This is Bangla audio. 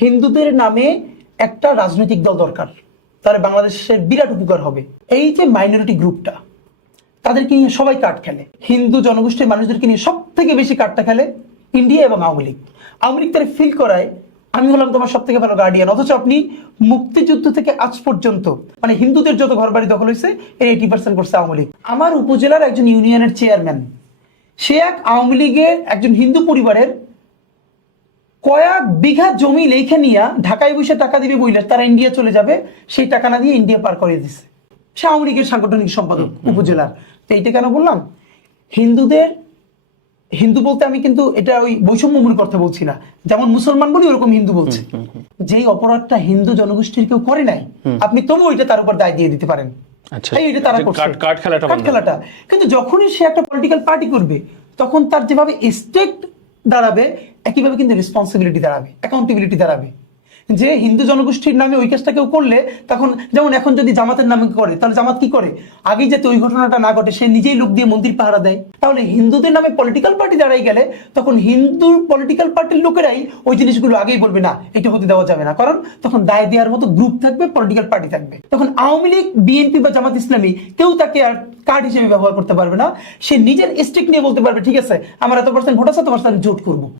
হিন্দুদের নামে একটা রাজনৈতিক দল দরকার। তাহলে বাংলাদেশের বিরাট উপকার হবে। এই যে মাইনরিটি গ্রুপটা তাদেরকে নিয়ে সবাই কার্ড খেলে। হিন্দু জনগোষ্ঠীর মানুষদেরকে নিয়ে সব থেকে বেশি কার্ডটা খেলে ইন্ডিয়া এবং আওয়ামী লীগ। আওয়ামী লীগ তারা ফিল করায়, আমি হলাম তোমার সব থেকে ভালো গার্ডিয়ান অথচ আপনি মুক্তিযুদ্ধ থেকে আজ পর্যন্ত মানে হিন্দুদের যত ঘর বাড়ি দখল হয়েছে, এর এইটি পার্সেন্ট করছে আওয়ামী লীগ। আমার উপজেলার একজন ইউনিয়নের চেয়ারম্যান সে এক আওয়ামী লীগের একজন হিন্দু পরিবারের কয়েক বিঘা জমি লেখে নিয়ে ঢাকায় বসে টাকা দিবে বইলে তারা ইন্ডিয়া চলে যাবে সেই টাকা না দিয়ে ইন্ডিয়া পার করে দিছে। সে আওয়ামী লীগের সাংগঠনিক সম্পাদক উপজেলার। তো এইটা কেন বললাম? হিন্দুদের হিন্দু বলতে আমি কিন্তু এটা ওই বৈষম্যমূলক অর্থে বলছি না। যেমন মুসলমান বলি ওরকম হিন্দু বলছি। যেই অপরাধটা হিন্দু জনগোষ্ঠীর কেউ করে নাই আপনি তবু ওইটা তার উপর দায় দিয়ে দিতে পারেন। আচ্ছা। এটা তারা। খেলাটা কিন্তু যখনই সে একটা পলিটিক্যাল পার্টি করবে তখন তার যেভাবে স্টেট দাঁড়াবে একইভাবে কিন্তু রেসপন্সিবিলিটি দাঁড়াবে অ্যাকাউন্টেবিলিটি দাঁড়াবে। যে হিন্দু জনগোষ্ঠীর নামে ওই কাজটা কেউ করলে তখন যেমন এখন যদি জামাতের নামে করে, তাহলে জামাত কি করে? আগে যাতে ওই ঘটনাটা না ঘটে, সে নিজেই লোক দিয়ে মন্দির পাহারা দেয়। তাহলে হিন্দুদের নামে পলিটিক্যাল পার্টি দাঁড়াই গেলে তখন হিন্দু পলিটিক্যাল পার্টির লোকেরাই ওই জিনিসগুলো আগেই বলবে, না, এটা হতে দেওয়া যাবে না। কারণ তখন দায় দেওয়ার মতো গ্রুপ থাকবে পলিটিক্যাল পার্টি থাকবে। তখন আওয়ামী লীগ বিএনপি বা জামাত ইসলামী কেউ তাকে আর কার্ড হিসেবে ব্যবহার করতে পারবে না। সে নিজের স্টিক নিয়ে বলতে পারবে, ঠিক আছে, আমার এত পার্সেন্ট ভোট আছে আমি জোট করব।